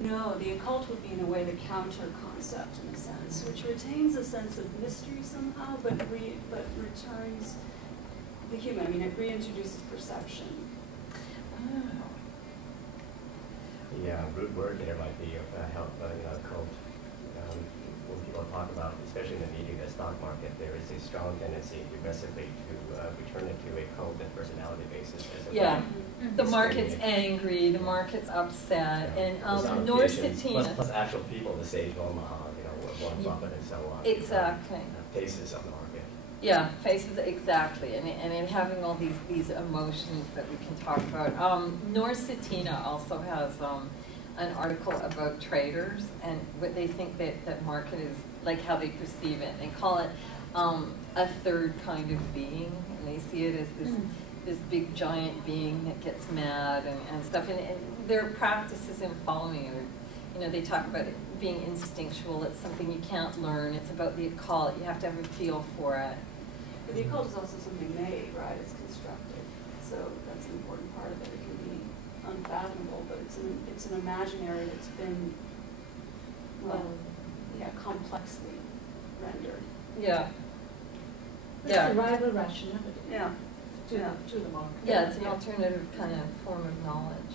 No, the occult would be in a way the counter concept in a sense, which retains a sense of mystery somehow, but returns the human. I mean, it reintroduces perception. Oh. The root word there might be occult. When people talk about, especially in the media, the stock market, there is a strong tendency aggressively to return it to a cult and personality basis. Yeah, the market's angry, the market's upset, and Norsetina. Plus actual people, the Sage of Omaha, Warren Buffett and so on. Exactly. Faces of the market. Yeah, faces, exactly, and in having all these emotions that we can talk about. Norsetina also has an article about traders and what they think that market is, like how they perceive it. They call it a third kind of being, and they see it as this big giant being that gets mad and stuff. And their practices in following it, they talk about it being instinctual. It's something you can't learn. It's about the occult. You have to have a feel for it. But the occult is also something made, right? It's constructed. So that's an important part of it. It can be unfathomable, but it's an imaginary that's been, complexly rendered. Yeah. It's a rival rationality. Yeah. To the market. Yeah, it's an alternative kind of form of knowledge,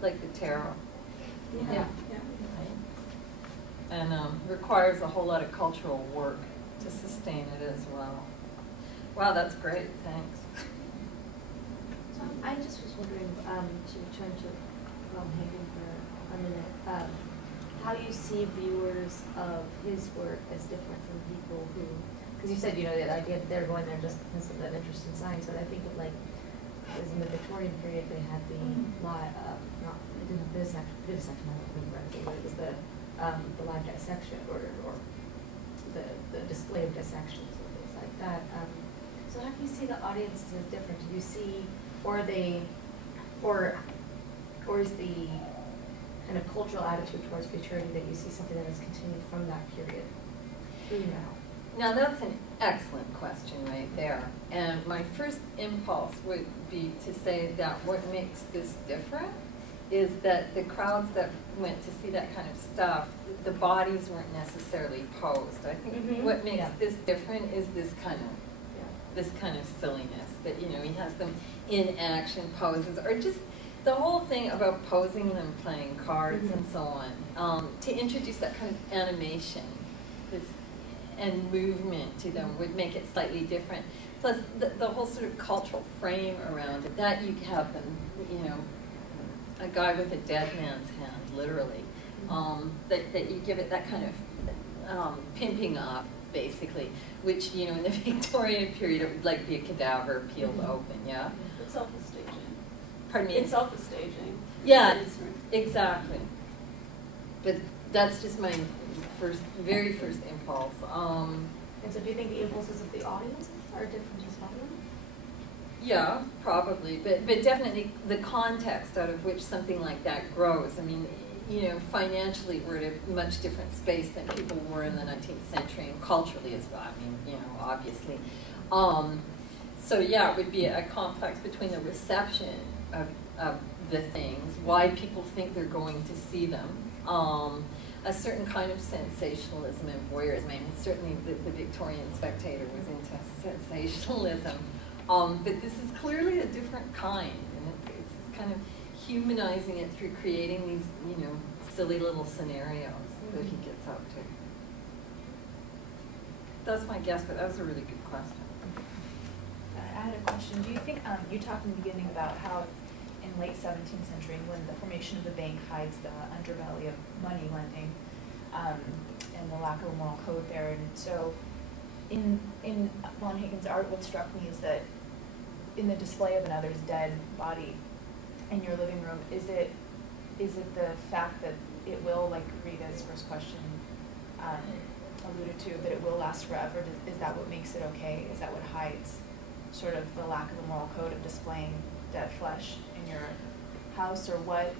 like the tarot. Yeah. Right? And requires a whole lot of cultural work to sustain it as well. Wow, that's great. Thanks. So I just was wondering, to return to Hagen for a minute, how you see viewers of his work as different from people who, because you said, the idea that they're going there just because of that interest in science, but I think of it was in the Victorian period, they had the they didn't have vivisection, I don't remember anything, but it was the live dissection or the display of dissections and things like that. So how do you see the audiences as different? Do you see, or is the kind of cultural attitude towards futurity that you see something that has continued from that period through now? Now that's an excellent question right there. And my first impulse would be to say that what makes this different is that the crowds that went to see that kind of stuff, the bodies weren't necessarily posed. I think what makes this different is this kind of silliness that he has them in action poses, or just the whole thing about posing them playing cards and so on, to introduce that kind of animation and movement to them would make it slightly different. Plus the whole sort of cultural frame around it, that you have them, a guy with a dead man's hand, literally, that you give it that kind of pimping up, basically, which, in the Victorian period, it would be a cadaver peeled open, yeah? It's self-staging. Pardon me? It's self-staging. Yeah, exactly. But that's just my very first impulse. And so do you think the impulses of the audiences are different as well? Yeah, probably, but definitely the context out of which something like that grows. I mean, financially we're at a much different space than people were in the 19th century, and culturally as well, I mean, obviously. So yeah, it would be a complex between the reception of the things, why people think they're going to see them, a certain kind of sensationalism and voyeurism. I mean, certainly the Victorian Spectator was into sensationalism, but this is clearly a different kind, and it's kind of humanizing it through creating these, silly little scenarios that he gets up to. That's my guess, but that was a really good question. I had a question. Do you think, you talked in the beginning about how in late 17th century England, the formation of the bank hides the underbelly of money lending, and the lack of a moral code there. And so in von Hagen's art, what struck me is that in the display of another's dead body in your living room, is it the fact that it will, like Rita's first question alluded to, that it will last forever? Is that what makes it okay? Is that what hides sort of the lack of a moral code of displaying dead flesh in your house, or what?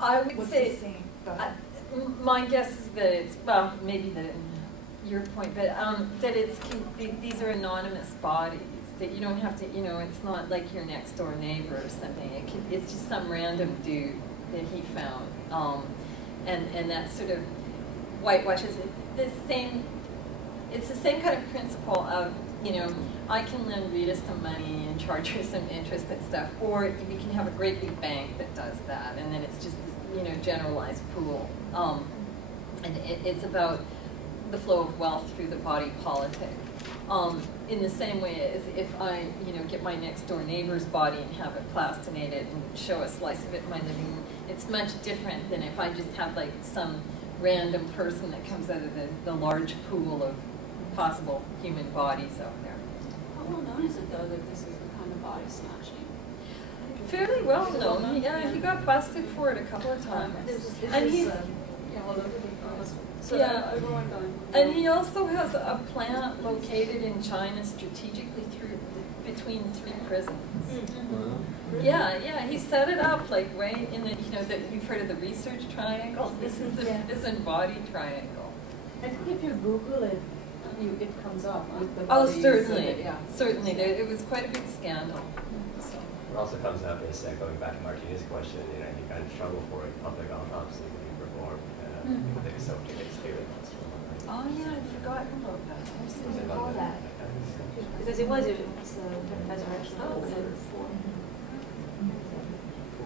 I would what's say, the same? Go ahead. My guess is that it's, well, maybe your point, but that these are anonymous bodies, that you don't have to, it's not like your next door neighbor or something. It's just some random dude that he found. and that sort of whitewashes it. It's the same kind of principle of, you know, I can lend Rita some money and charge her some interest and stuff, or we can have a great big bank that does that, and then it's just this, you know, generalized pool. And it's about the flow of wealth through the body politic. In the same way as if I, you know, get my next door neighbor's body and have it plastinated and show a slice of it in my living room, it's much different than if I just have like some random person that comes out of the large pool of possible human bodies out there. How well known is it though that this is the kind of body snatching? Fairly well known. Yeah, he got busted for it a couple of times. And he's So yeah. everyone going. And he also has a plant located in China strategically between 3 prisons. Yeah, he set it up like right in the, you know, that you've heard of the research triangle. This is the prison body triangle. I think if you Google it, it comes up with the Oh, bodies certainly, and yeah. certainly. It was quite a big scandal. So. What also comes up is, going back to Martina's question, you know, he got in trouble for it, public autopsy when he performed, because they dissociated his theory. Oh yeah, I'd forgotten about that. Recall that. Because it was resurrection. Oh, okay.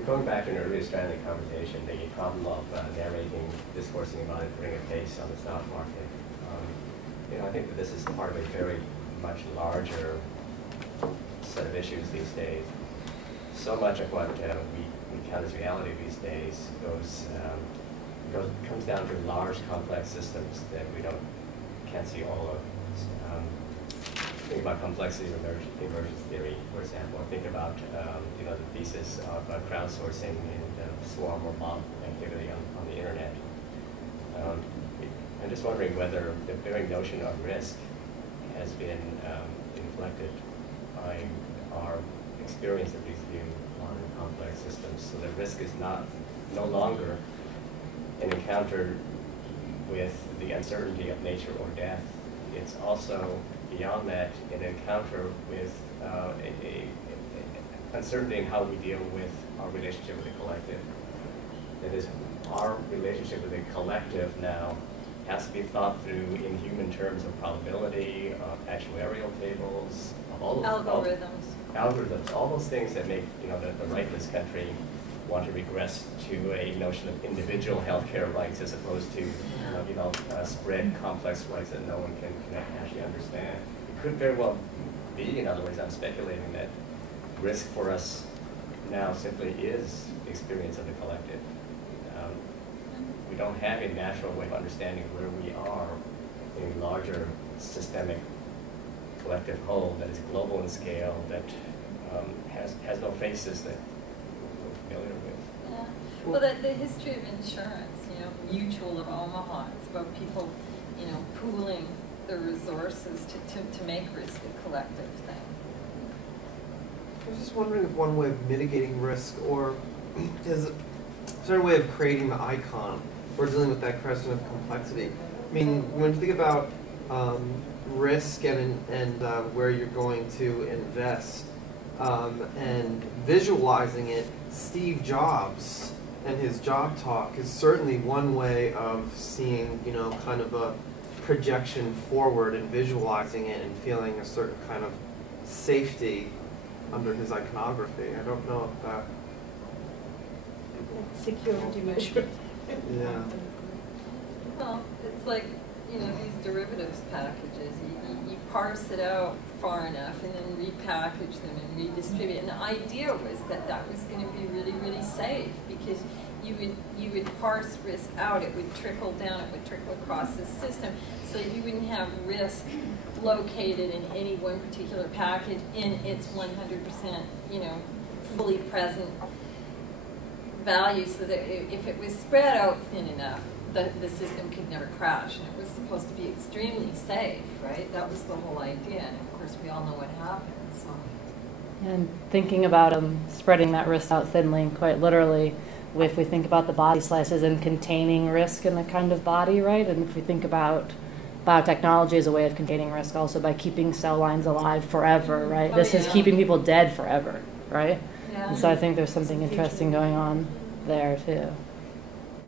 Going back to an earlier strand of the conversation, the problem of narrating, discoursing about it, putting a face on the stock market. You know, I think that this is part of a very much larger set of issues these days. So much of what we count as reality these days comes down to large, complex systems that we can't see all of. Think about complexity of emergence theory, for example. Think about you know, the thesis of crowdsourcing and swarm or mob activity on the internet. I'm just wondering whether the very notion of risk has been inflected by our experience of these new modern complex systems. So the risk is no longer an encounter with the uncertainty of nature or death. It's also, beyond that, an encounter with uncertainty in how we deal with our relationship with the collective. That is, our relationship with the collective now has to be thought through in human terms of probability, of actuarial tables, of all those algorithms, all those things that make, you know, the rightless country want to regress to a notion of individual healthcare rights as opposed to spread complex rights that no one can actually understand. It could very well be, in other words, I'm speculating that risk for us now simply is the experience of the collective. We don't have a natural way of understanding where we are in a larger systemic collective whole that is global in scale, that has no faces that we're familiar with. Yeah. Well, the history of insurance, you know, Mutual of Omaha, it's about people, you know, pooling their resources to make risk a collective thing. I was just wondering if one way of mitigating risk, or is a certain way of creating the icon, or dealing with that question of complexity. I mean, when you think about risk and where you're going to invest, and visualizing it, Steve Jobs and his job talk is certainly one way of seeing, you know, kind of a projection forward and visualizing it and feeling a certain kind of safety under his iconography. I don't know if that... Security measure. Yeah. Well, it's like, you know, these derivatives packages. You parse it out far enough and then repackage them and redistribute. And the idea was that that was going to be really, really safe, because you would parse risk out. It would trickle down. It would trickle across the system, so you wouldn't have risk located in any one particular package in its 100%, you know, fully present value, so that if it was spread out thin enough, the system could never crash, and it was supposed to be extremely safe, right? That was the whole idea, and of course we all know what happened. So. And thinking about spreading that risk out thinly, quite literally, if we think about the body slices and containing risk in a kind of body, right? And if we think about biotechnology as a way of containing risk also by keeping cell lines alive forever, right? This is keeping people dead forever, right? Yeah. And so I think there's something interesting going on there too.